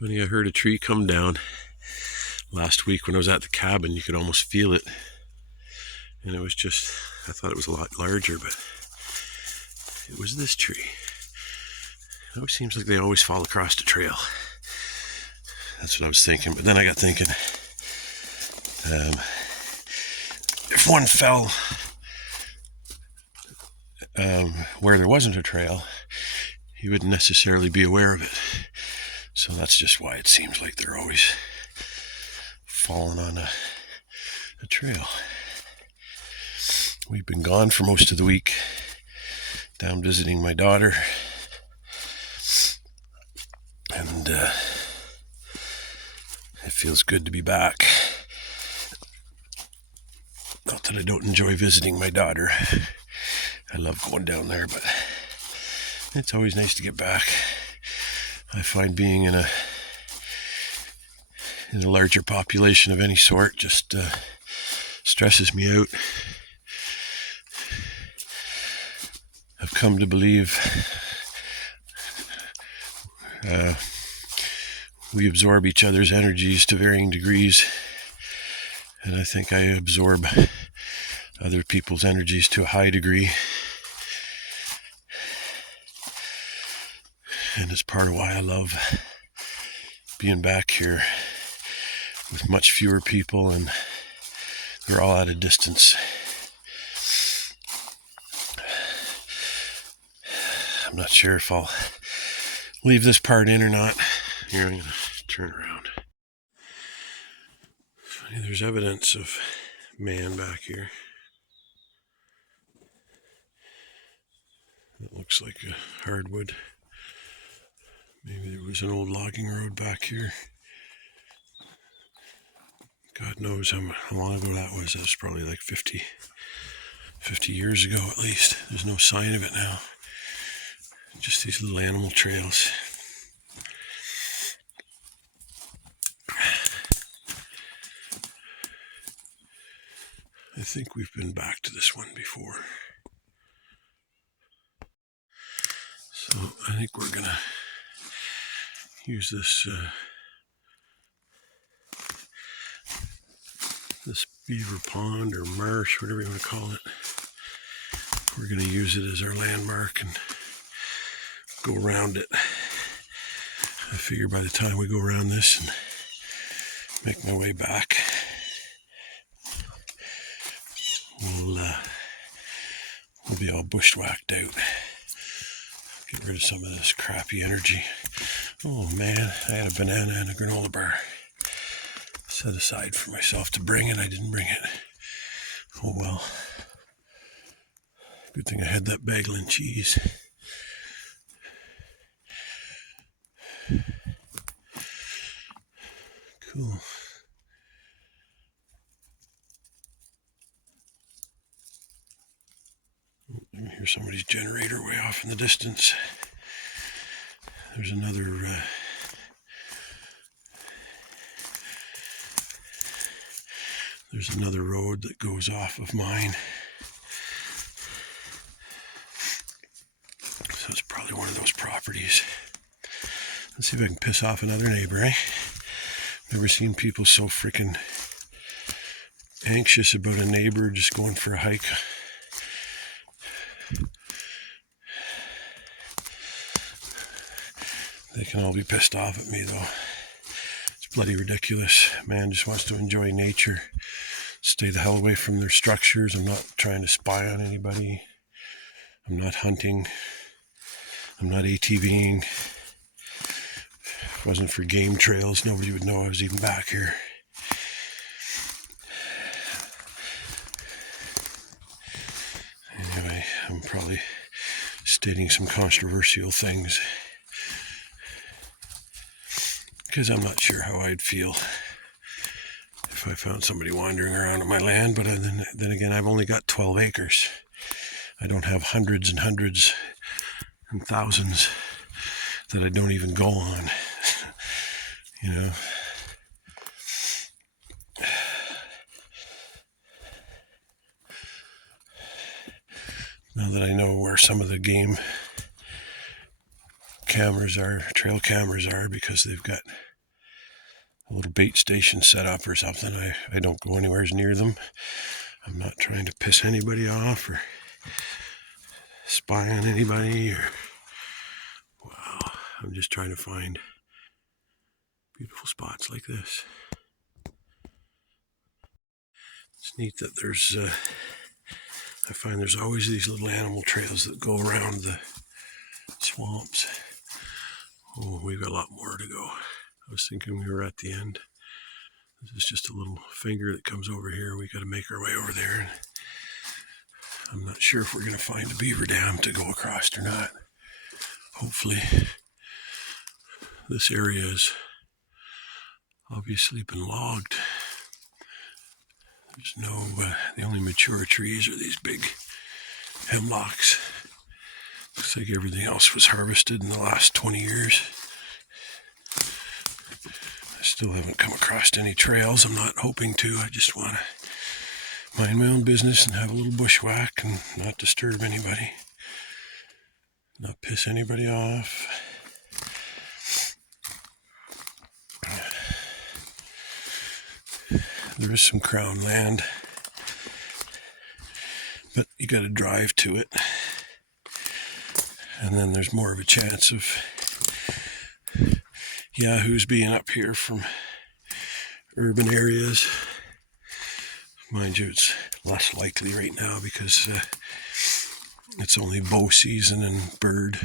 Funny, I heard a tree come down last week when I was at the cabin. You could almost feel it. And it was just, I thought it was a lot larger, but it was this tree. It always seems like they always fall across the trail. That's what I was thinking. But then I got thinking, if one fell where there wasn't a trail, he wouldn't necessarily be aware of it. So that's just why it seems like they're always falling on a trail. We've been gone for most of the week, down visiting my daughter, and it feels good to be back. Not that I don't enjoy visiting my daughter. I love going down there, but it's always nice to get back. I find being in a larger population of any sort just stresses me out. I've come to believe we absorb each other's energies to varying degrees, and I think I absorb other people's energies to a high degree. And it's part of why I love being back here with much fewer people, and they're all at a distance. I'm not sure if I'll leave this part in or not. Here, I'm going to turn around. Funny, there's evidence of man back here. It looks like a hardwood. Maybe there was an old logging road back here. God knows how long ago that was. That was probably like 50 years ago at least. There's no sign of it now. Just these little animal trails. I think we've been back to this one before. So I think we're going to use this this beaver pond or marsh, whatever you want to call it. We're going to use it as our landmark and go around it. I figure by the time we go around this and make my way back, we'll be all bushwhacked out. Get rid of some of this crappy energy. Oh man, I had a banana and a granola bar set aside for myself to bring, and I didn't bring it. Oh well. Good thing I had that bagel and cheese. Cool. I hear somebody's generator way off in the distance. There's another road that goes off of mine. So it's probably one of those properties. Let's see if I can piss off another neighbor, eh? Never seen people so freaking anxious about a neighbor just going for a hike. They can all be pissed off at me though. It's bloody ridiculous. Man just wants to enjoy nature. Stay the hell away from their structures. I'm not trying to spy on anybody. I'm not hunting. I'm not ATVing. If it wasn't for game trails, nobody would know I was even back here. Anyway, I'm probably stating some controversial things because I'm not sure how I'd feel if I found somebody wandering around on my land. But then again, I've only got 12 acres. I don't have hundreds and hundreds and thousands that I don't even go on. You know. Now that I know where some of the game cameras are, trail cameras are, because they've got a little bait station set up or something. I don't go anywhere near them. I'm not trying to piss anybody off or spy on anybody. Wow, I'm just trying to find beautiful spots like this. It's neat that I find there's always these little animal trails that go around the swamps. Oh, we've got a lot more to go. I was thinking we were at the end. This is just a little finger that comes over here. We got to make our way over there. I'm not sure if we're going to find a beaver dam to go across or not. Hopefully. This area has obviously been logged. There's no, the only mature trees are these big hemlocks. Looks like everything else was harvested in the last 20 years. I still haven't come across any trails. I'm not hoping to. I just want to mind my own business and have a little bushwhack and not disturb anybody. Not piss anybody off. There is some crown land, but you got to drive to it. And then there's more of a chance of yahoos being up here from urban areas. Mind you, it's less likely right now because it's only bow season and bird.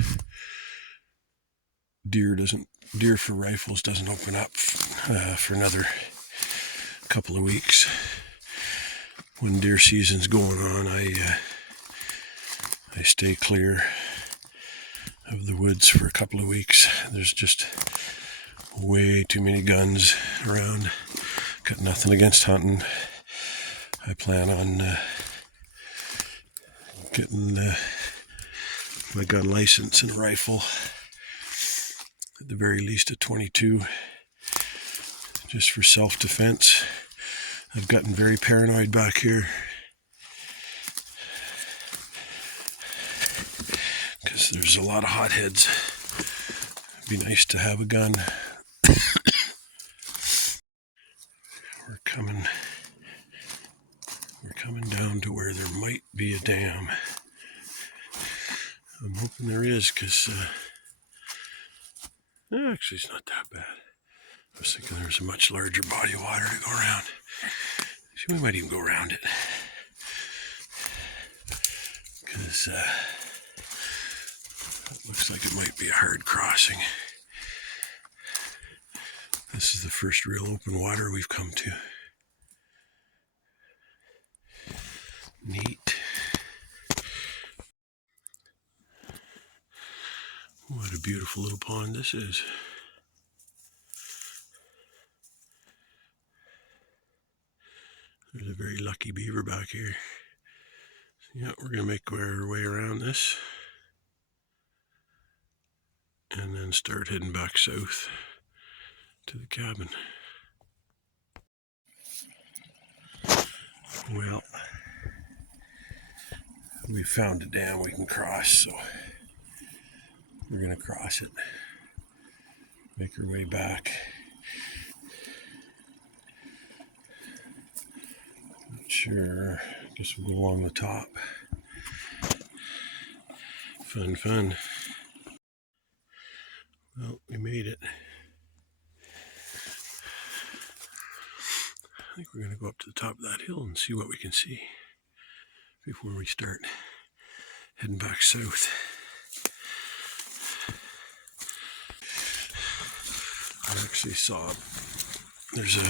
Deer for rifles doesn't open up for another couple of weeks. When deer season's going on, I stay clear of the woods for a couple of weeks. There's just way too many guns around. Got nothing against hunting. I plan on getting my gun license and a rifle, at the very least a .22, just for self-defense. I've gotten very paranoid back here because there's a lot of hotheads. It'd be nice to have a gun. We're coming down to where there might be a dam. I'm hoping there is, because actually it's not that bad. I was thinking there was a much larger body of water to go around. Actually, we might even go around it, because it looks like it might be a hard crossing. This is the first real open water we've come to. Neat. What a beautiful little pond this is. There's a very lucky beaver back here. Yeah, we're going to make our way around this and then start heading back south to the cabin. Well, we found a dam we can cross, so we're going to cross it, make our way back. Not sure, guess we'll go along the top. Fun. Well, we made it. I think we're going to go up to the top of that hill and see what we can see before we start heading back south. I actually saw there's I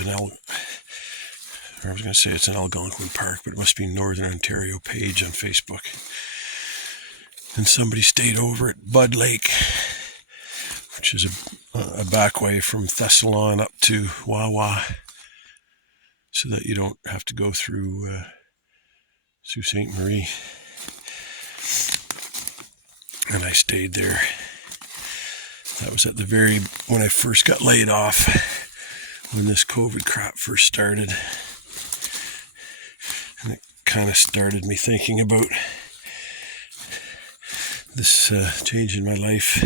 was going to say it's an Algonquin Park, but it must be Northern Ontario page on Facebook. And somebody stayed over at Bud Lake, which is a back way from Thessalon up to Wawa, so that you don't have to go through Sault Ste. Marie. And I stayed there. That was at when I first got laid off, when this COVID crap first started. And it kind of started me thinking about this change in my life,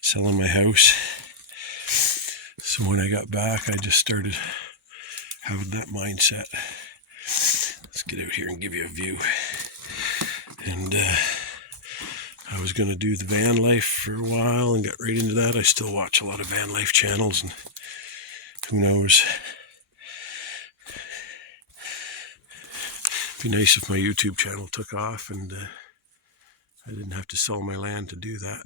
selling my house. So when I got back, I just started having that mindset. Let's get out here and give you a view. And I was going to do the van life for a while and got right into that. I still watch a lot of van life channels, and who knows. It'd be nice if my YouTube channel took off and I didn't have to sell my land to do that.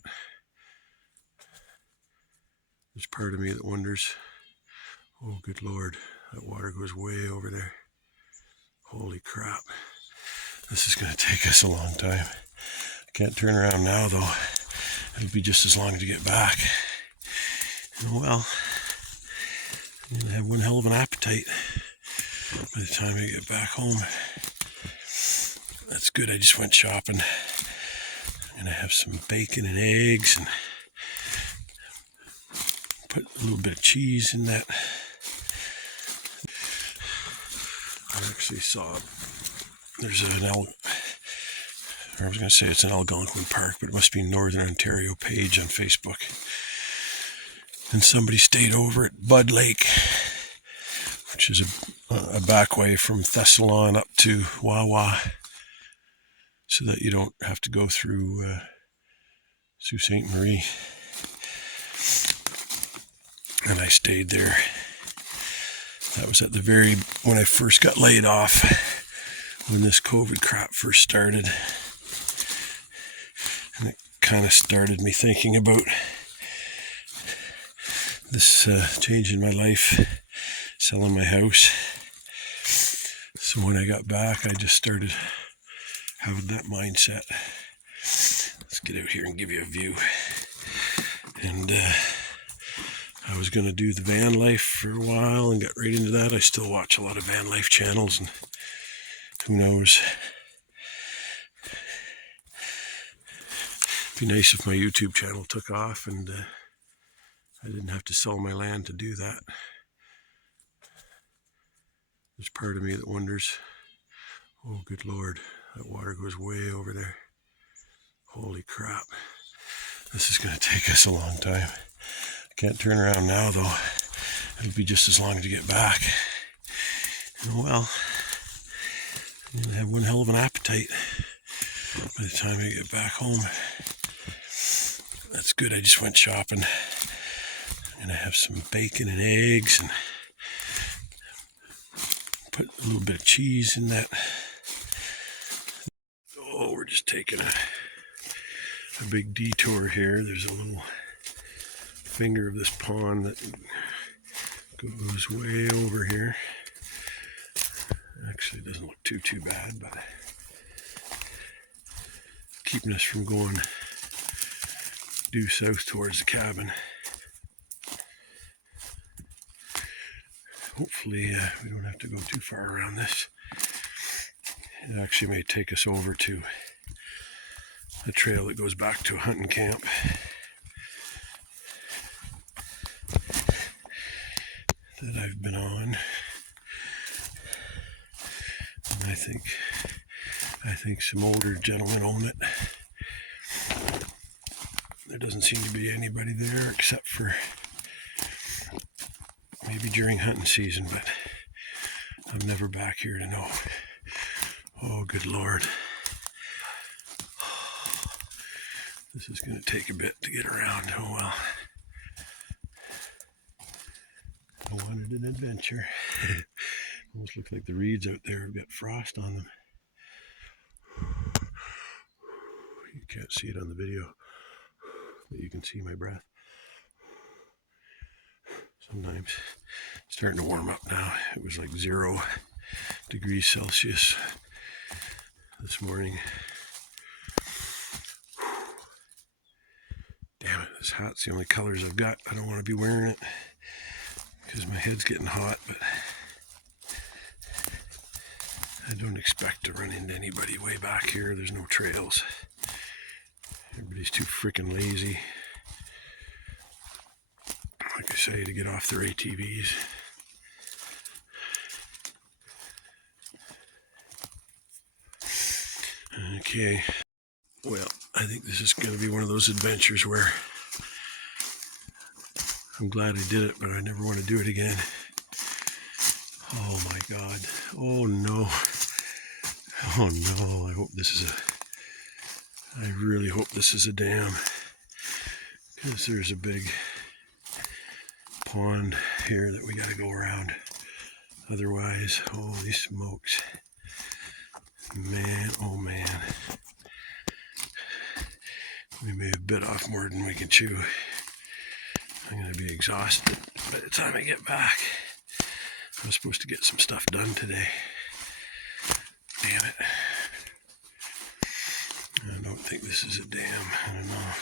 There's part of me that wonders, oh good Lord, that water goes way over there. Holy crap. This is going to take us a long time. I can't turn around now though. It'll be just as long to get back. And well, I'm going to have one hell of an appetite by the time I get back home. That's good, I just went shopping. I'm going to have some bacon and eggs and put a little bit of cheese in that. I actually saw there's an I was going to say it's an Algonquin Park, but it must be Northern Ontario page on Facebook. And somebody stayed over at Bud Lake, which is a back way from Thessalon up to Wawa, so that you don't have to go through Sault Ste. Marie. And I stayed there. That was at the when I first got laid off, when this COVID crap first started. And it kind of started me thinking about this change in my life, selling my house. So when I got back, I just started having that mindset. Let's get out here and give you a view. And I was going to do the van life for a while and got right into that. I still watch a lot of van life channels, and who knows. It'd be nice if my YouTube channel took off and I didn't have to sell my land to do that. There's part of me that wonders, oh good Lord, that water goes way over there. Holy crap. This is going to take us a long time. I can't turn around now though. It'll be just as long to get back. And well, I'm going to have one hell of an appetite by the time I get back home. That's good, I just went shopping. I'm going to have some bacon and eggs and put a little bit of cheese in that. Oh, we're just taking a big detour here. There's a little finger of this pond that goes way over here. Actually, it doesn't look too bad, but keeping us from going due south towards the cabin. Hopefully we don't have to go too far around this. It actually may take us over to a trail that goes back to a hunting camp. That I've been on. And I think some older gentlemen own it. There doesn't seem to be anybody there except for maybe during hunting season, but I'm never back here to know. Oh, good Lord. This is going to take a bit to get around. Oh, well. I wanted an adventure. Almost looks like the reeds out there have got frost on them. You can't see it on the video, but you can see my breath. Sometimes it's starting to warm up now. It was like 0 degrees Celsius this morning. Damn it, this hat's the only colors I've got. I don't want to be wearing it because my head's getting hot, but I don't expect to run into anybody way back here. There's no trails. Everybody's too freaking lazy, like I say, to get off their ATVs. Okay, well, I think this is going to be one of those adventures where I'm glad I did it, but I never want to do it again. Oh my God. Oh no. Oh no. I really hope this is a dam, because there's a big pond here that we got to go around. Otherwise, holy smokes. Man, oh man. We may have bit off more than we can chew. I'm going to be exhausted by the time I get back. I was supposed to get some stuff done today. Damn it. I don't think this is a dam. I don't know.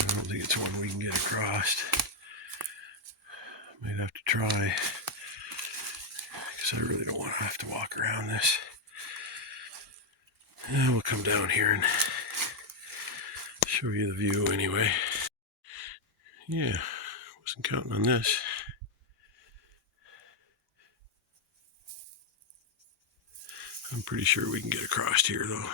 I don't think it's one we can get across. Might have to try, because I really don't want to have to walk around this. Yeah, we'll come down here and show you the view anyway. Yeah, wasn't counting on this. I'm pretty sure we can get across here though.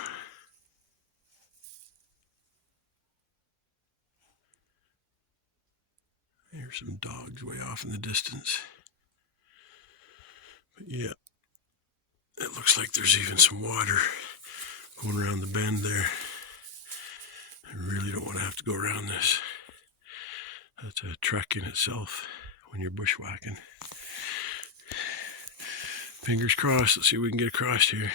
There's some dogs way off in the distance. But yeah, it looks like there's even some water going around the bend there. I really don't want to have to go around this. That's a trek in itself when you're bushwhacking. Fingers crossed. Let's see if we can get across here.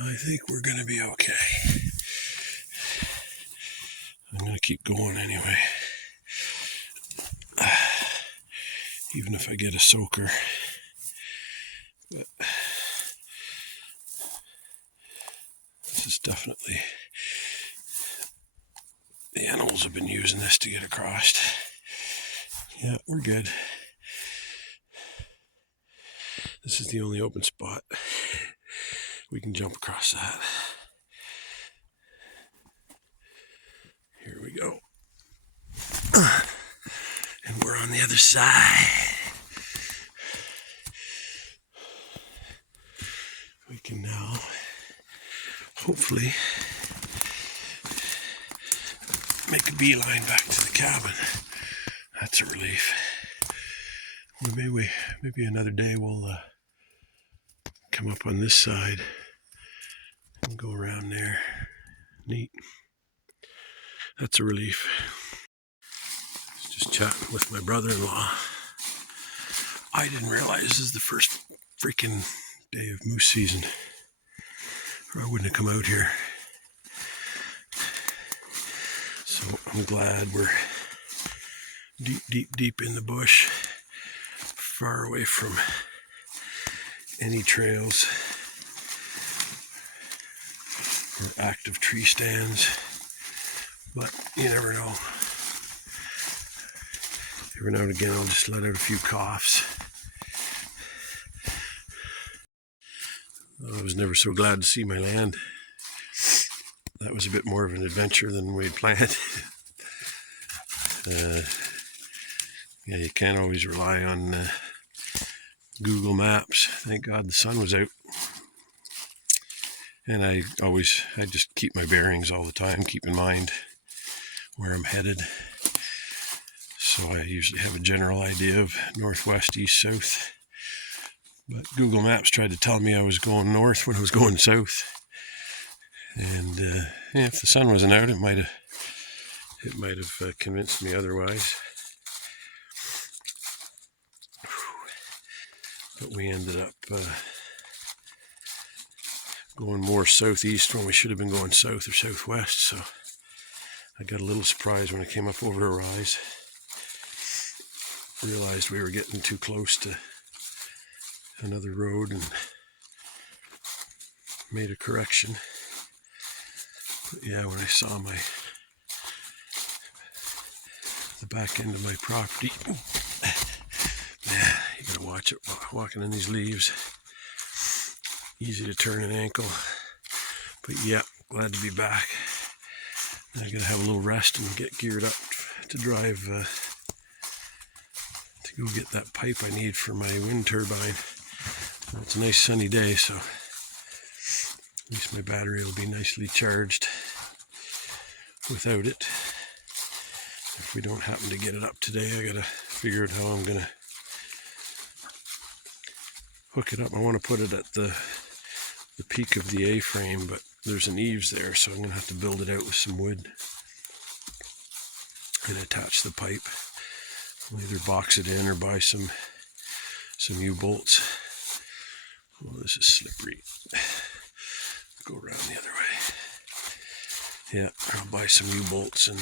I think we're going to be okay. I'm going to keep going anyway. Even if I get a soaker. But this is definitely... The animals have been using this to get across. Yeah, we're good. This is the only open spot. We can jump across that. Here we go. And we're on the other side. We can now, hopefully, make a beeline back to the cabin. That's a relief. Well, maybe another day we'll come up on this side and go around there. Neat. That's a relief. Just chatting with my brother-in-law. I didn't realize this is the first freaking day of moose season, or I wouldn't have come out here. So I'm glad we're deep in the bush, far away from any trails or active tree stands. But you never know. Every now and again I'll just let out a few coughs. I was never so glad to see my land. That was a bit more of an adventure than we'd planned. Yeah, you can't always rely on Google Maps. Thank God the sun was out. And I just keep my bearings all the time, keep in mind where I'm headed. So I usually have a general idea of northwest, east, south. But Google Maps tried to tell me I was going north when I was going south. And yeah, if the sun wasn't out, it might have convinced me otherwise. But we ended up going more southeast when we should have been going south or southwest. So I got a little surprised when I came up over a rise. Realized we were getting too close to another road and made a correction. But yeah, when I saw the back end of my property, man, you gotta watch it walking in these leaves. Easy to turn an ankle. But yeah, glad to be back. I gotta have a little rest and get geared up to drive to go get that pipe I need for my wind turbine. It's a nice sunny day, so at least my battery will be nicely charged without it. If we don't happen to get it up today, I gotta figure out how I'm gonna hook it up. I want to put it at the peak of the A-frame, but there's an eaves there, so I'm gonna have to build it out with some wood and attach the pipe. I'll either box it in or buy some U-bolts. Oh, this is slippery. Go around the other way. Yeah, I'll buy some U-bolts and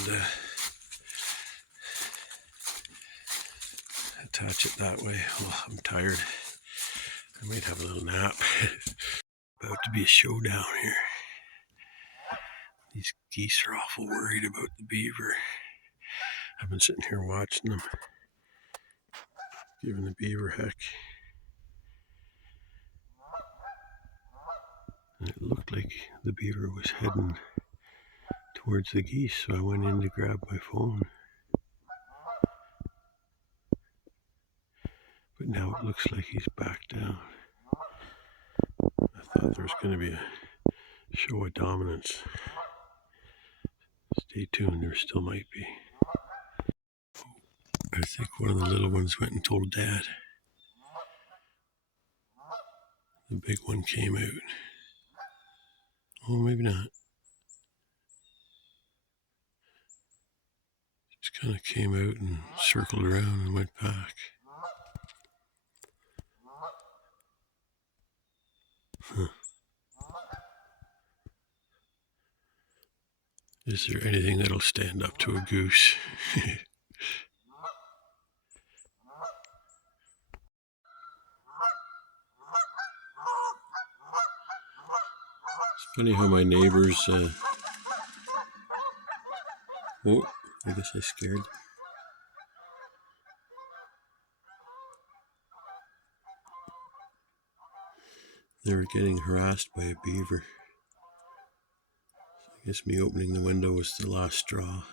attach it that way. Oh, I'm tired. I might have a little nap. About to be a showdown here. These geese are awful worried about the beaver. I've been sitting here watching them, giving the beaver heck. And it looked like the beaver was heading towards the geese, so I went in to grab my phone. But now it looks like he's back down. I thought there was going to be a show of dominance. Stay tuned, there still might be. I think one of the little ones went and told Dad. The big one came out. Oh, maybe not. Just kind of came out and circled around and went back. Huh. Is there anything that'll stand up to a goose? It's funny how my neighbors... Oh, I guess I scared. They were getting harassed by a beaver. I guess me opening the window was the last straw.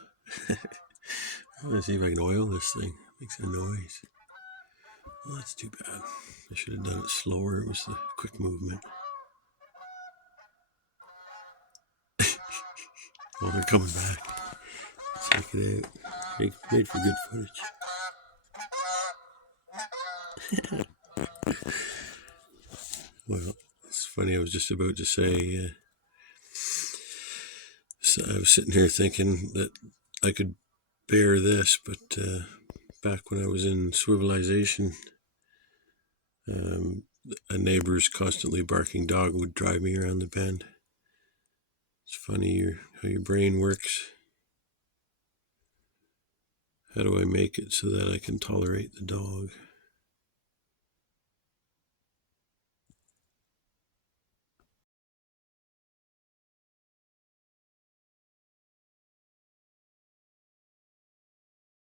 I'm gonna see if I can oil this thing. It makes a noise. Well, that's too bad. I should have done it slower. It was the quick movement. Oh, they're coming back. Check it out. Made for good footage. Well, it's funny. I was just about to say, so I was sitting here thinking that I could bear this, but back when I was in civilization, a neighbor's constantly barking dog would drive me around the bend. It's funny how your brain works. How do I make it so that I can tolerate the dog?